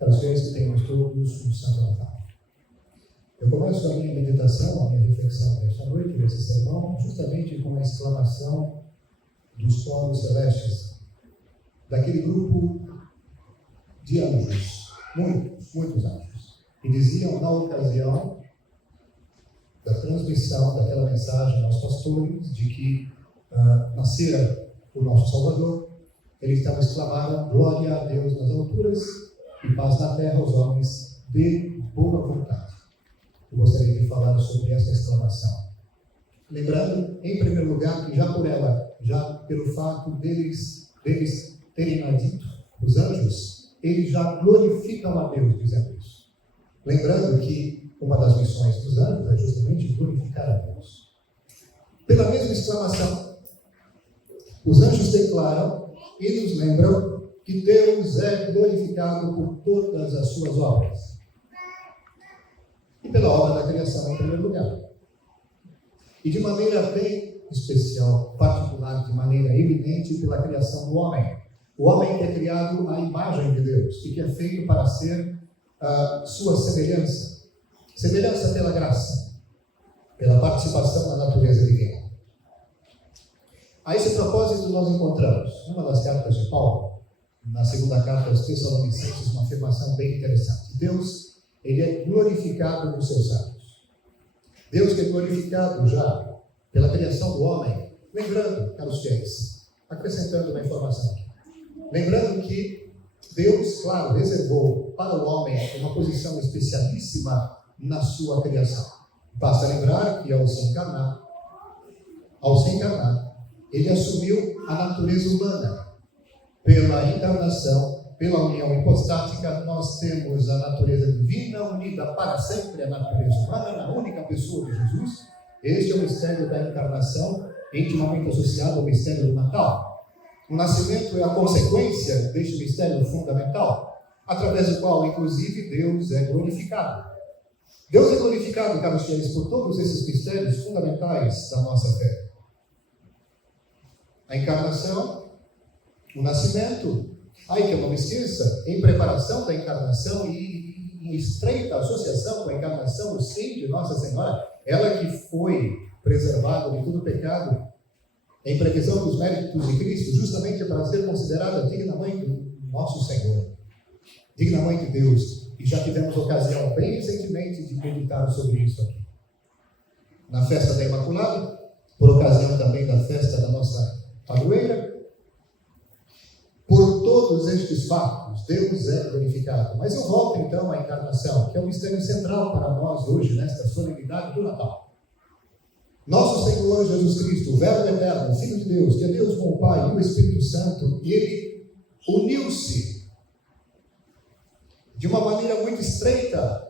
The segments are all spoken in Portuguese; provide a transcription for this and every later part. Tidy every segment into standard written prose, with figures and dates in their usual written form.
Para os fiéis que tenhamos todos um santo altar. Eu começo a minha meditação, a minha reflexão desta noite, desse sermão, justamente com a exclamação dos coros celestes, daquele grupo de anjos, muitos anjos, que diziam na ocasião da transmissão daquela mensagem aos pastores de que nascera o nosso Salvador. Eles estavam exclamando glória a Deus nas alturas e paz na terra aos homens de boa vontade. Eu gostaria de falar sobre essa exclamação. Lembrando, em primeiro lugar, que já por ela, já pelo fato deles terem dito, os anjos, eles já glorificam a Deus dizendo isso. Lembrando que uma das missões dos anjos é justamente glorificar a Deus. Pela mesma exclamação, os anjos declaram e nos lembram que Deus é glorificado por todas as suas obras. E pela obra da criação em primeiro lugar. E de maneira bem especial, particular, de maneira evidente, pela criação do homem. O homem que é criado à imagem de Deus e que é feito para ser sua semelhança. Semelhança pela graça, pela participação na natureza divina. A esse propósito nós encontramos, numa das cartas de Paulo, na segunda carta aos Tessalonicenses, uma afirmação bem interessante. Deus, ele é glorificado nos seus santos. Deus que é glorificado já pela criação do homem, lembrando, caros fiéis, acrescentando uma informação aqui. Lembrando que Deus, claro, reservou para o homem uma posição especialíssima na sua criação. Basta lembrar que ao se encarnar, ele assumiu a natureza humana. Pela encarnação, pela união hipostática, nós temos a natureza divina unida para sempre à natureza humana, na única pessoa de Jesus. Este é o mistério da encarnação, intimamente associado ao mistério do Natal. O nascimento é a consequência deste mistério fundamental, através do qual, inclusive, Deus é glorificado. Deus é glorificado, caros fiéis, por todos esses mistérios fundamentais da nossa fé. A encarnação, o nascimento, que eu não me esqueça, em preparação da encarnação e em estreita associação com a encarnação, o sim de Nossa Senhora, ela que foi preservada de todo pecado, em previsão dos méritos de Cristo, justamente para ser considerada digna mãe do nosso Senhor, digna mãe de Deus. E já tivemos ocasião bem recentemente de meditar sobre isso aqui. Na festa da Imaculada, por ocasião também da festa da nossa padroeira. Por todos estes fatos, Deus é glorificado. Mas eu volto então à encarnação, que é o mistério central para nós hoje, nesta solenidade do Natal. Nosso Senhor Jesus Cristo, o Verbo eterno, o Filho de Deus, que é Deus com o Pai e o Espírito Santo, ele uniu-se de uma maneira muito estreita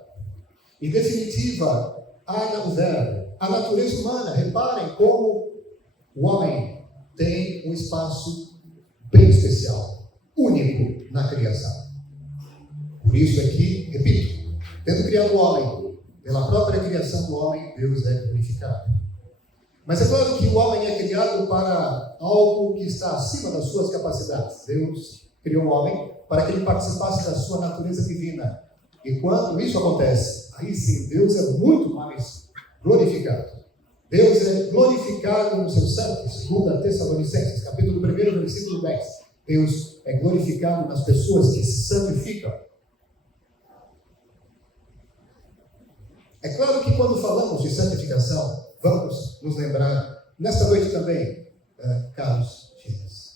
e definitiva ao Verbo, à natureza humana. Reparem como o homem tem um espaço bem especial, único na criação. Por isso aqui, repito, tendo criado o homem, pela própria criação do homem, Deus é glorificado. Mas é claro que o homem é criado para algo que está acima das suas capacidades. Deus criou o homem para que ele participasse da sua natureza divina. E quando isso acontece, aí sim, Deus é muito mais glorificado. Deus é glorificado nos seus santos, segundo a Tessalonicenses, capítulo 1, versículo 10. Deus é glorificado nas pessoas que se santificam. É claro que quando falamos de santificação, vamos nos lembrar, nesta noite também, caros filhos.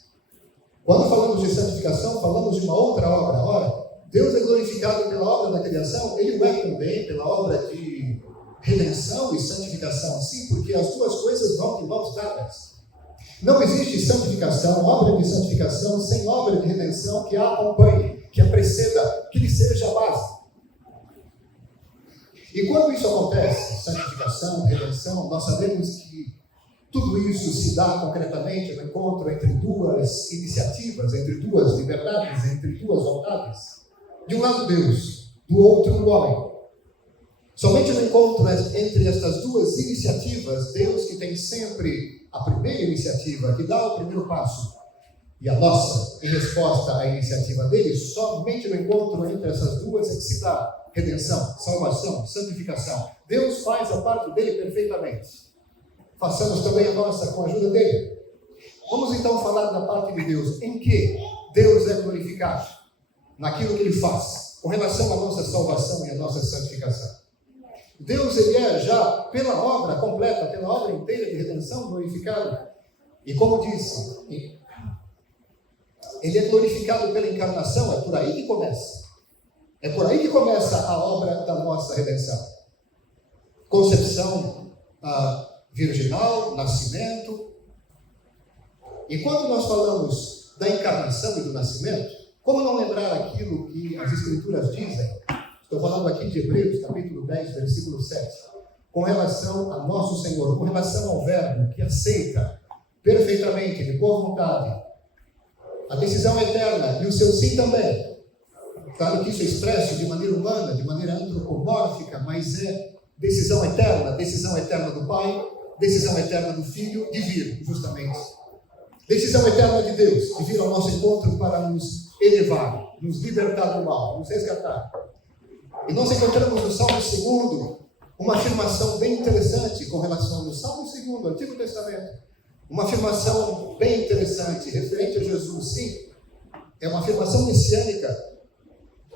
Quando falamos de santificação, falamos de uma outra obra. Ora, Deus é glorificado pela obra da criação, Ele o é também pela obra de redenção e santificação. Sim, porque as duas coisas vão de mãos dadas. Não existe santificação, obra de santificação, sem obra de redenção que a acompanhe, que a preceda, que lhe seja a base. E quando isso acontece, santificação, redenção, nós sabemos que tudo isso se dá concretamente no encontro entre duas iniciativas, entre duas liberdades, entre duas vontades. De um lado Deus, do outro o homem. Somente no encontro entre estas duas iniciativas, Deus que tem sempre a primeira iniciativa, que dá o primeiro passo, e a nossa, em resposta à iniciativa dele, somente no encontro entre essas duas é que se dá redenção, salvação, santificação. Deus faz a parte dele perfeitamente. Façamos também a nossa com a ajuda dele. Vamos então falar da parte de Deus. Em que Deus é glorificado? Naquilo que ele faz, com relação à nossa salvação e à nossa santificação. Deus, ele é já pela obra completa, pela obra inteira de redenção glorificado. E como disse, ele é glorificado pela encarnação, é por aí que começa. É por aí que começa a obra da nossa redenção. Concepção virginal, nascimento. E quando nós falamos da encarnação e do nascimento, como não lembrar aquilo que as Escrituras dizem? Estou falando aqui de Hebreus, capítulo 10, versículo 7. Com relação a nosso Senhor, com relação ao Verbo que aceita perfeitamente, de boa vontade, a decisão eterna e o seu sim também. Claro que isso é expresso de maneira humana, de maneira antropomórfica, mas é decisão eterna do Pai, decisão eterna do Filho de vir, justamente. Decisão eterna de Deus, de vir ao nosso encontro para nos elevar, nos libertar do mal, nos resgatar. E nós encontramos no Salmo 2 uma afirmação bem interessante com relação ao Salmo 2, Antigo Testamento. Uma afirmação bem interessante, referente a Jesus, sim. É uma afirmação messiânica.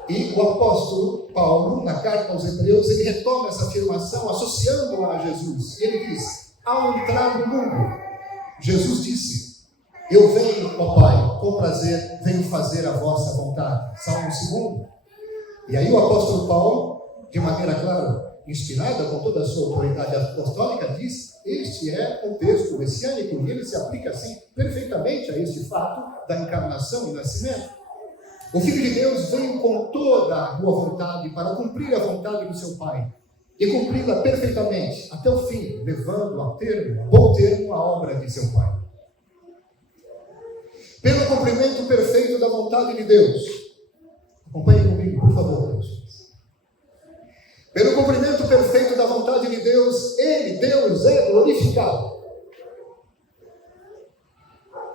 E o apóstolo Paulo, na carta aos Hebreus, ele retoma essa afirmação associando-a a Jesus. E ele diz: ao entrar no mundo, Jesus disse: eu venho, ó Pai, com prazer, venho fazer a vossa vontade. Salmo 2. E aí o apóstolo Paulo, de maneira clara, inspirada com toda a sua autoridade apostólica, diz: este é o texto messiânico, e ele se aplica assim perfeitamente a este fato da encarnação e nascimento. O Filho de Deus veio com toda a boa vontade para cumprir a vontade do seu Pai e cumpri-la perfeitamente até o fim, levando a bom termo a obra de seu Pai. Pelo cumprimento perfeito da vontade de Deus, acompanhe comigo, por favor, Deus. Pelo cumprimento perfeito da vontade de Deus, Deus é glorificado.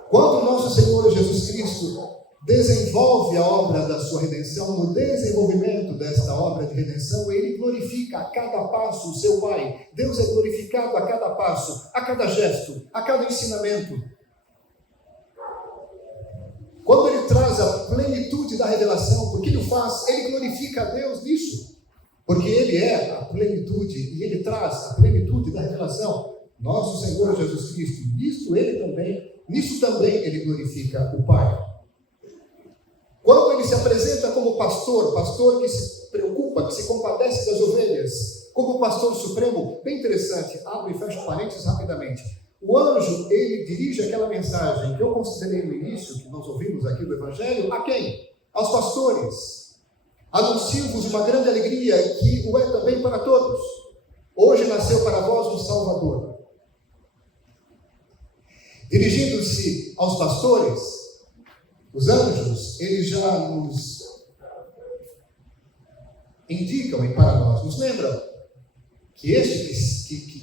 Quando o nosso Senhor Jesus Cristo desenvolve a obra da sua redenção, no desenvolvimento desta obra de redenção, ele glorifica a cada passo o seu Pai. Deus é glorificado a cada passo, a cada gesto, a cada ensinamento. Quando ele traz a plenitude da revelação, porque ele o faz, ele glorifica a Deus nisso. Porque ele é a plenitude e ele traz a plenitude da revelação. Nosso Senhor Jesus Cristo, nisso também ele glorifica o Pai. Quando ele se apresenta como pastor que se preocupa, que se compadece das ovelhas, como pastor supremo, bem interessante, abro e fecho parênteses rapidamente. O anjo, ele dirige aquela mensagem que eu considerei no início, que nós ouvimos aqui do Evangelho, a quem? Aos pastores. Anuncio-vos uma grande alegria, que o é também para todos. Hoje nasceu para vós um Salvador. Dirigindo-se aos pastores, os anjos, eles já nos indicam e para nós, nos lembram que este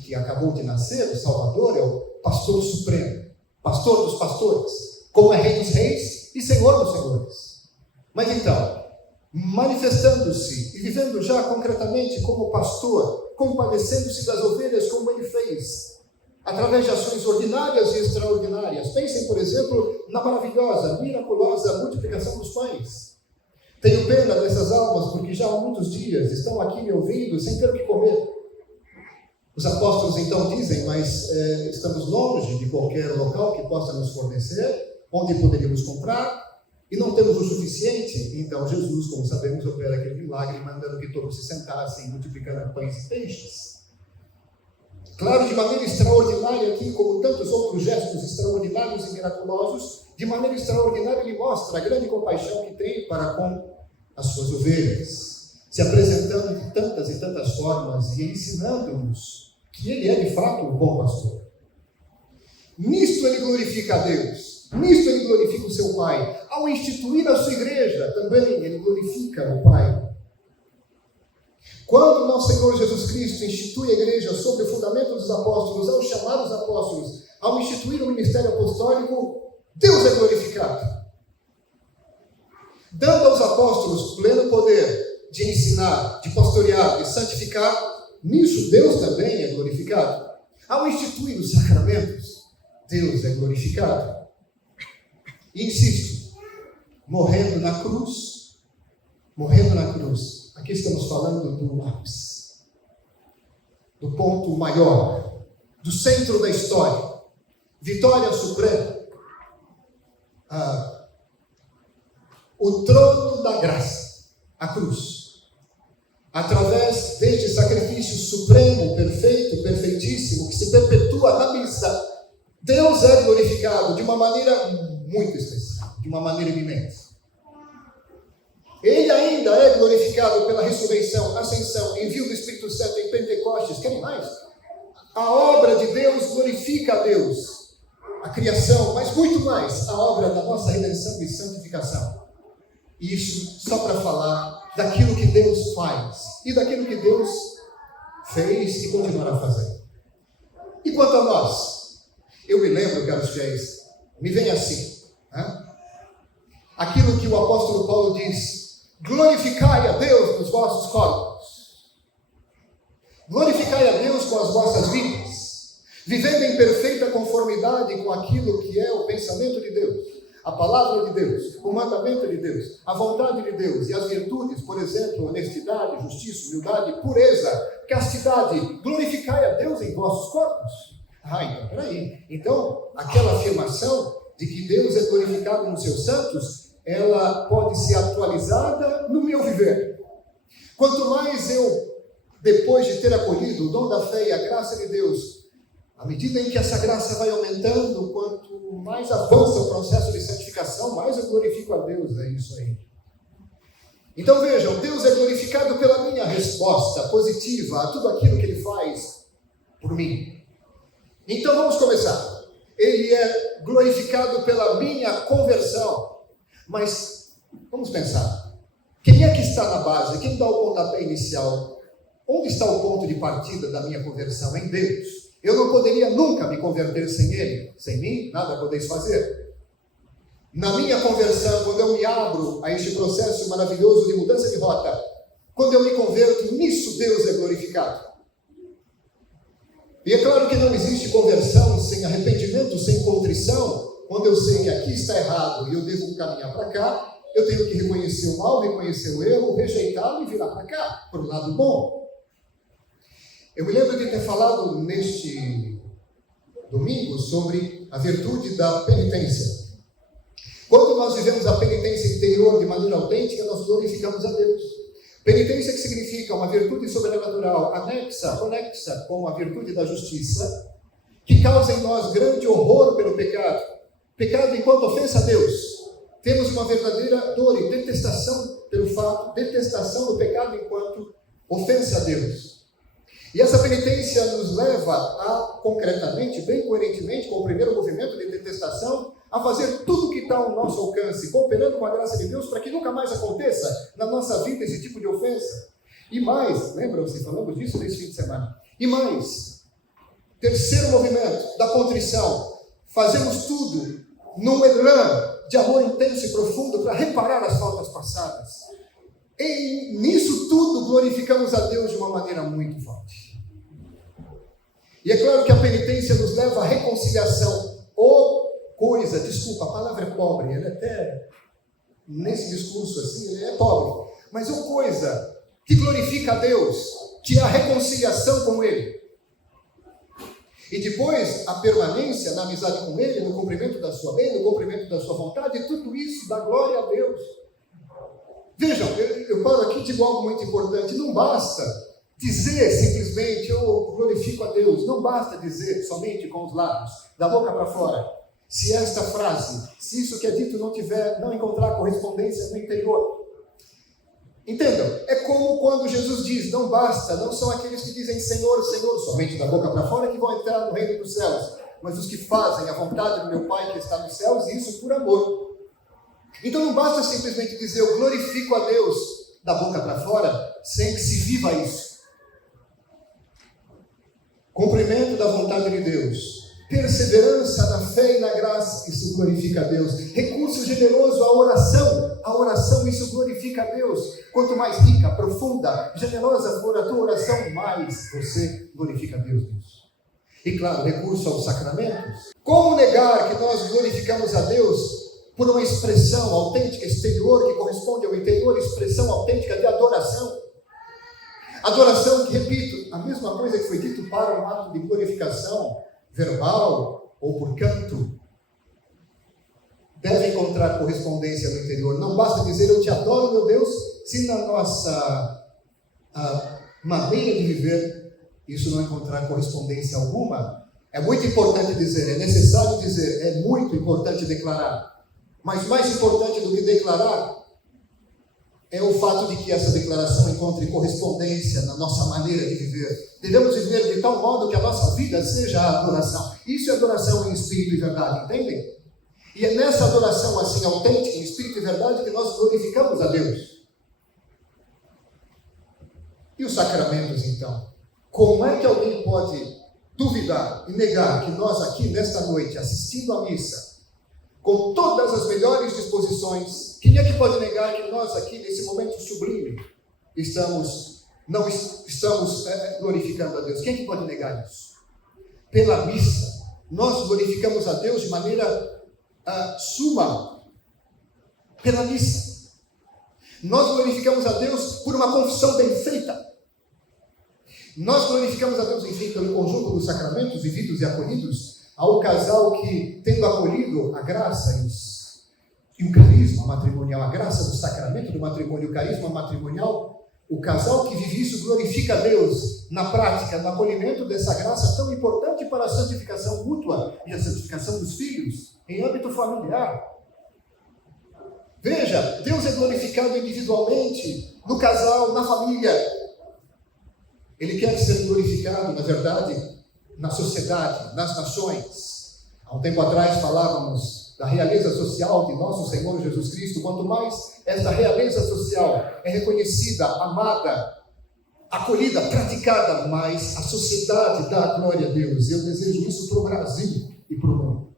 que acabou de nascer, o Salvador, é o pastor supremo, pastor dos pastores, como é rei dos reis e senhor dos senhores. Mas então, manifestando-se e vivendo já concretamente como pastor, compadecendo-se das ovelhas como ele fez, através de ações ordinárias e extraordinárias. Pensem, por exemplo, na maravilhosa, miraculosa multiplicação dos pães. Tenho pena dessas almas, porque já há muitos dias estão aqui me ouvindo sem ter o que comer. Os apóstolos então dizem: mas estamos longe de qualquer local que possa nos fornecer, onde poderíamos comprar, e não temos o suficiente. Então Jesus, como sabemos, opera aquele milagre, mandando que todos se sentassem, multiplicando pães e peixes. Claro, de maneira extraordinária aqui, como tantos outros gestos extraordinários e miraculosos, de maneira extraordinária ele mostra a grande compaixão que tem para com as suas ovelhas, se apresentando de tantas e tantas formas e ensinando-nos que ele é de fato o bom pastor. Nisto ele glorifica a Deus, nisto ele glorifica o seu Pai. Ao instituir a sua igreja, também ele glorifica o Pai. Quando nosso Senhor Jesus Cristo institui a igreja sobre o fundamento dos apóstolos, ao chamar os apóstolos, ao instituir o ministério apostólico, Deus é glorificado, dando aos apóstolos pleno poder de ensinar, de pastorear, de santificar. Nisso Deus também é glorificado. Ao instituir os sacramentos, Deus é glorificado. E insisto, morrendo na cruz, aqui estamos falando do ápice, do ponto maior, do centro da história, vitória suprema, o trono da graça, a cruz. Através deste sacrifício supremo, perfeito, perfeitíssimo, que se perpetua na missa, Deus é glorificado de uma maneira muito especial, de uma maneira imensa. Ele ainda é glorificado pela ressurreição, ascensão, envio do Espírito Santo em Pentecostes. Querem mais? A obra de Deus glorifica a Deus, a criação, mas muito mais a obra da nossa redenção e santificação. Isso só para falar daquilo que Deus faz e daquilo que Deus fez e continuará fazendo. E quanto a nós, eu me lembro, caros fiéis, me vem assim, aquilo que o apóstolo Paulo diz: glorificai a Deus nos vossos corpos, glorificai a Deus com as vossas vidas, vivendo em perfeita conformidade com aquilo que é o pensamento de Deus, a palavra de Deus, o mandamento de Deus, a vontade de Deus e as virtudes, por exemplo, honestidade, justiça, humildade, pureza, castidade. Glorificai a Deus em vossos corpos. Então, peraí. Então, aquela afirmação de que Deus é glorificado nos seus santos, ela pode ser atualizada no meu viver. Quanto mais eu, depois de ter acolhido o dom da fé e a graça de Deus, à medida em que essa graça vai aumentando, quanto mais avança o processo de santificação, mais eu glorifico a Deus. É isso aí. Então vejam, Deus é glorificado pela minha resposta positiva a tudo aquilo que Ele faz por mim. Então vamos começar. Ele é glorificado pela minha conversão. Mas vamos pensar. Quem é que está na base? Quem dá o pontapé inicial? Onde está o ponto de partida da minha conversão? Em Deus. Eu não poderia nunca me converter sem Ele. Sem mim, nada podeis fazer. Na minha conversão, quando eu me abro a este processo maravilhoso de mudança de rota, quando eu me converto, nisso Deus é glorificado. E é claro que não existe conversão sem arrependimento, sem contrição. Quando eu sei que aqui está errado e eu devo caminhar para cá, eu tenho que reconhecer o mal, reconhecer o erro, rejeitá-lo e virar para cá, para o lado bom. Eu me lembro de ter falado neste domingo sobre a virtude da penitência. Quando nós vivemos a penitência interior de maneira autêntica, nós glorificamos a Deus. Penitência que significa uma virtude sobrenatural, conexa com a virtude da justiça, que causa em nós grande horror pelo pecado. Pecado enquanto ofensa a Deus. Temos uma verdadeira dor e detestação pelo fato, detestação do pecado enquanto ofensa a Deus. E essa penitência nos leva a, concretamente, bem coerentemente, com o primeiro movimento de detestação, a fazer tudo o que está ao nosso alcance, cooperando com a graça de Deus, para que nunca mais aconteça na nossa vida esse tipo de ofensa. E mais, lembram-se, falamos disso nesse fim de semana, e mais, terceiro movimento da contrição, fazemos tudo num elan de amor intenso e profundo para reparar as faltas passadas. E nisso tudo glorificamos a Deus de uma maneira muito forte. E é claro que a penitência nos leva à reconciliação. A palavra é pobre, ela é até, nesse discurso assim, ele é pobre. Mas coisa que glorifica a Deus, que é a reconciliação com Ele. E depois a permanência na amizade com Ele, no cumprimento da sua lei, no cumprimento da sua vontade, tudo isso dá glória a Deus. Vejam, eu falo aqui de algo muito importante. Não basta dizer simplesmente, eu glorifico a Deus. Não basta dizer somente com os lábios, da boca para fora. Se esta frase, se isso que é dito não encontrar correspondência no interior. Entendam, é como quando Jesus diz, não basta, não são aqueles que dizem Senhor, Senhor, somente da boca para fora que vão entrar no reino dos céus, mas os que fazem a vontade do meu Pai que está nos céus, e isso por amor. Então não basta simplesmente dizer, eu glorifico a Deus da boca para fora, sem que se viva isso. Cumprimento da vontade de Deus, perseverança na fé e na graça, isso glorifica a Deus. Recurso generoso, a oração, isso glorifica a Deus. Quanto mais rica, profunda, generosa for a tua oração, mais você glorifica a Deus nisso. E claro, recurso aos sacramentos. Como negar que nós glorificamos a Deus por uma expressão autêntica exterior que corresponde ao interior, expressão autêntica de adoração? Adoração que, repito, a mesma coisa que foi dito para um ato de glorificação verbal ou por canto, deve encontrar correspondência no interior. Não basta dizer eu te adoro, meu Deus, se na nossa maneira de viver isso não encontrar correspondência alguma. É muito importante dizer, é necessário dizer, é muito importante declarar. Mas mais importante do que declarar é o fato de que essa declaração encontre correspondência na nossa maneira de viver. Devemos viver de tal modo que a nossa vida seja a adoração. Isso é adoração em espírito e verdade, entendem? E é nessa adoração assim autêntica, em espírito e verdade, que nós glorificamos a Deus. E os sacramentos, então? Como é que alguém pode duvidar e negar que nós aqui, nesta noite, assistindo à missa, com todas as melhores disposições, quem é que pode negar que nós aqui, nesse momento sublime, não estamos glorificando a Deus? Quem é que pode negar isso? Pela missa, nós glorificamos a Deus de maneira suma. Pela missa. Nós glorificamos a Deus por uma confissão bem feita. Nós glorificamos a Deus, enfim, pelo conjunto dos sacramentos vividos e acolhidos ao casal que, tendo acolhido a graça e o carisma matrimonial, a graça do sacramento do matrimônio e o carisma matrimonial, o casal que vive isso glorifica a Deus na prática, no acolhimento dessa graça tão importante para a santificação mútua e a santificação dos filhos em âmbito familiar. Veja, Deus é glorificado individualmente, no casal, na família. Ele quer ser glorificado, na verdade, na sociedade, nas nações. Há um tempo atrás falávamos da realeza social de nosso Senhor Jesus Cristo. Quanto mais esta realeza social é reconhecida, amada, acolhida, praticada, mais a sociedade dá glória a Deus. Eu desejo isso para o Brasil e para o mundo.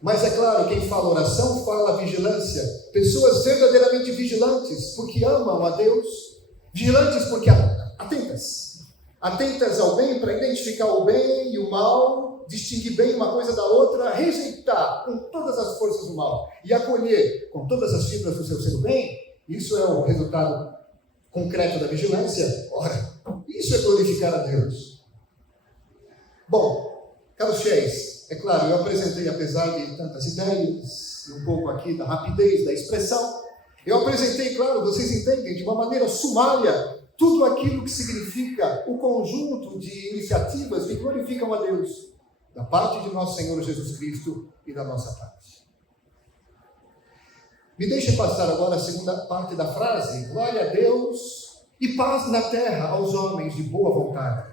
Mas é claro, quem fala oração, fala vigilância. Pessoas verdadeiramente vigilantes, porque amam a Deus. Vigilantes porque atentas ao bem, para identificar o bem e o mal, distinguir bem uma coisa da outra, rejeitar com todas as forças o mal e acolher com todas as fibras do seu ser o bem. Isso é o resultado concreto da vigilância. Ora, isso é glorificar a Deus. Bom, caros fiéis, é claro, eu apresentei, apesar de tantas ideias, um pouco aqui da rapidez da expressão, eu apresentei, claro, vocês entendem, de uma maneira sumária, tudo aquilo que significa o conjunto de iniciativas que glorificam a Deus, da parte de nosso Senhor Jesus Cristo e da nossa parte. Me deixe passar agora a segunda parte da frase, glória a Deus e paz na terra aos homens de boa vontade.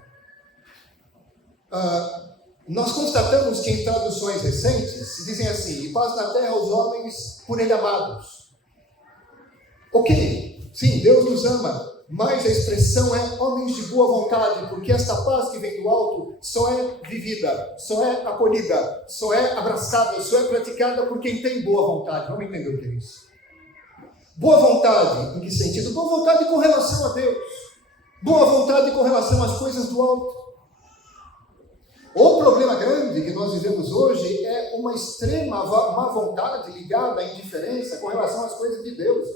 Nós constatamos que em traduções recentes se dizem assim, e paz na terra aos homens por ele amados. Ok, sim, Deus nos ama, mas a expressão é homens de boa vontade, porque esta paz que vem do alto só é vivida, só é acolhida, só é abraçada, só é praticada por quem tem boa vontade. Vamos entender o que é isso? Boa vontade, em que sentido? Boa vontade com relação a Deus, boa vontade com relação às coisas do alto. O problema grande que nós vivemos hoje é uma extrema má vontade ligada à indiferença com relação às coisas de Deus.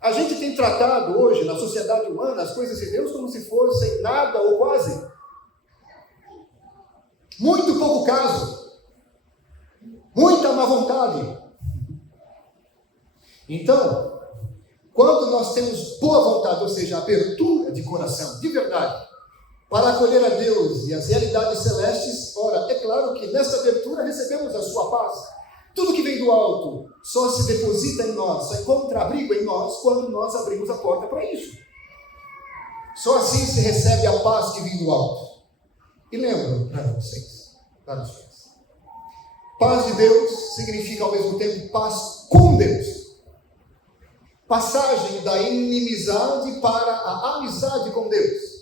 A gente tem tratado hoje, na sociedade humana, as coisas de Deus como se fossem nada ou quase. Muito pouco caso. Muita má vontade. Então, quando nós temos boa vontade, ou seja, abertura de coração, de verdade, para acolher a Deus e as realidades celestes, ora, é claro que nessa abertura recebemos a sua paz. Tudo que vem do alto só se deposita em nós, só encontra abrigo em nós quando nós abrimos a porta para isso. Só assim se recebe a paz que vem do alto. E lembro para vocês, paz de Deus significa ao mesmo tempo paz com Deus. Passagem da inimizade para a amizade com Deus.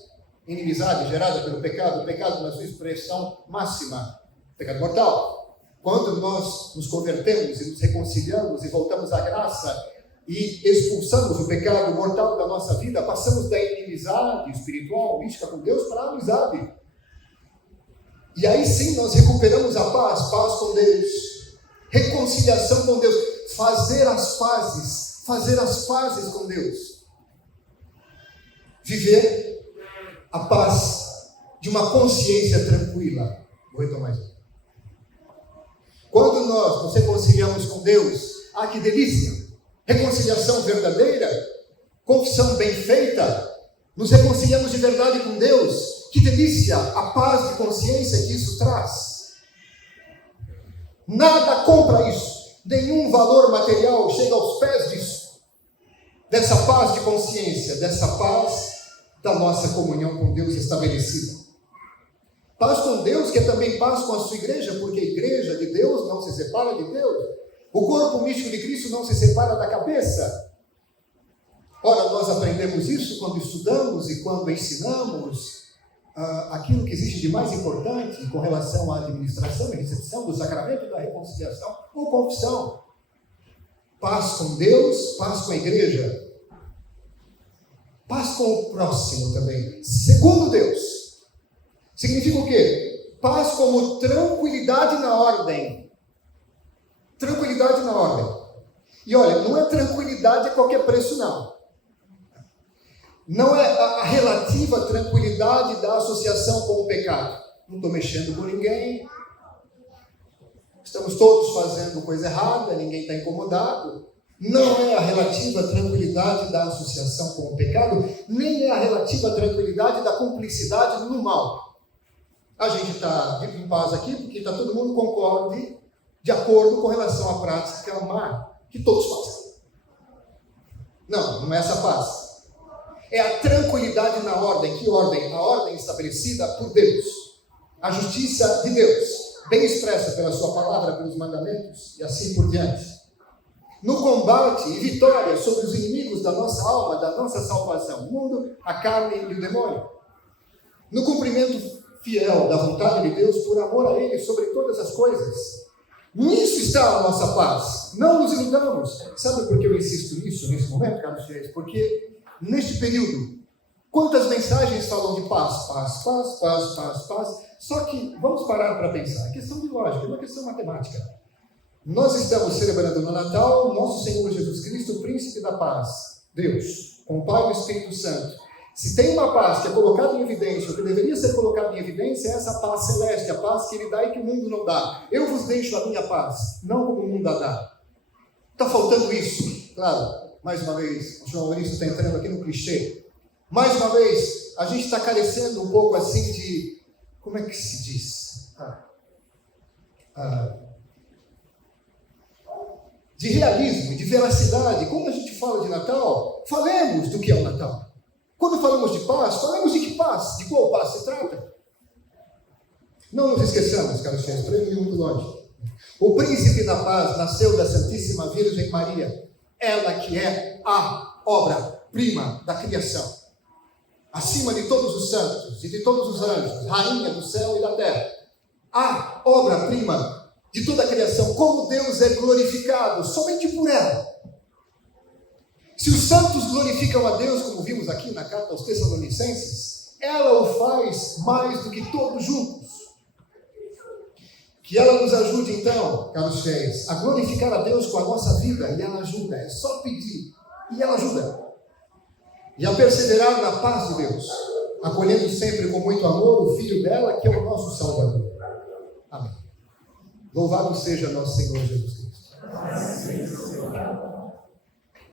Inimizade gerada pelo pecado, o pecado na sua expressão máxima, pecado mortal. Quando nós nos convertemos e nos reconciliamos e voltamos à graça e expulsamos o pecado mortal da nossa vida, passamos da inimizade espiritual, mística com Deus, para a amizade. E aí sim nós recuperamos a paz, paz com Deus, reconciliação com Deus, fazer as pazes com Deus. Viver a paz de uma consciência tranquila. Vou retomar isso. Quando nós nos reconciliamos com Deus, que delícia! Reconciliação verdadeira, confissão bem feita, nos reconciliamos de verdade com Deus, que delícia a paz de consciência que isso traz. Nada compra isso, nenhum valor material chega aos pés disso, dessa paz de consciência, dessa paz da nossa comunhão com Deus estabelecida. Paz com Deus, que é também paz com a sua igreja, porque a igreja de Deus não se separa de Deus. O corpo místico de Cristo não se separa da cabeça. Ora, nós aprendemos isso quando estudamos e quando ensinamos aquilo que existe de mais importante com relação à administração e recepção do sacramento da reconciliação ou confissão. Paz com Deus, paz com a igreja. Paz com o próximo também. Segundo Deus. Significa o quê? Paz como tranquilidade na ordem. Tranquilidade na ordem. E olha, não é tranquilidade a qualquer preço, não. Não é a relativa tranquilidade da associação com o pecado. Não estou mexendo com ninguém. Estamos todos fazendo coisa errada, ninguém está incomodado. Não é a relativa tranquilidade da associação com o pecado, nem é a relativa tranquilidade da cumplicidade no mal. A gente está em paz aqui porque está todo mundo concorde de acordo com relação à prática má que todos fazem. Não é essa paz. É a tranquilidade na ordem. Que ordem? A ordem estabelecida por Deus. A justiça de Deus, bem expressa pela sua palavra, pelos mandamentos e assim por diante. No combate e vitória sobre os inimigos da nossa alma, da nossa salvação, o mundo, a carne e o demônio. No cumprimento fiel da vontade de Deus, por amor a Ele, sobre todas as coisas. Nisso está a nossa paz. Não nos iludamos. Sabe por que eu insisto nisso, nesse momento, caros fiéis? Porque, neste período, quantas mensagens falam de paz? Paz, paz, paz, paz, paz. Só que, vamos parar para pensar. É questão de lógica, é uma questão matemática. Nós estamos celebrando no Natal o nosso Senhor Jesus Cristo, o Príncipe da Paz. Deus, com o Pai e o Espírito Santo. Se tem uma paz que é colocada em evidência, o que deveria ser colocado em evidência é essa paz celeste, a paz que Ele dá e que o mundo não dá. Eu vos deixo a minha paz, não como o mundo a dá. Está faltando isso. Claro, mais uma vez, o João Maurício está entrando aqui no clichê. Mais uma vez, a gente está carecendo um pouco assim de... Como é que se diz? De realismo, de veracidade. Quando a gente fala de Natal, falemos do que é o Natal. Quando falamos de paz, falamos de que paz? De qual paz se trata? Não nos esqueçamos, caros fiéis, para ir muito longe. O príncipe da paz nasceu da Santíssima Virgem Maria, ela que é a obra-prima da criação. Acima de todos os santos e de todos os anjos, rainha do céu e da terra. A obra-prima de toda a criação, como Deus é glorificado somente por ela. Se os santos glorificam a Deus, como vimos aqui na carta aos Tessalonicenses, ela o faz mais do que todos juntos. Que ela nos ajude então, caros fiéis, a glorificar a Deus com a nossa vida, e ela ajuda, é só pedir, e ela ajuda. E a perseverar na paz de Deus, acolhendo sempre com muito amor o Filho dela, que é o nosso Salvador. Amém. Louvado seja nosso Senhor Jesus Cristo.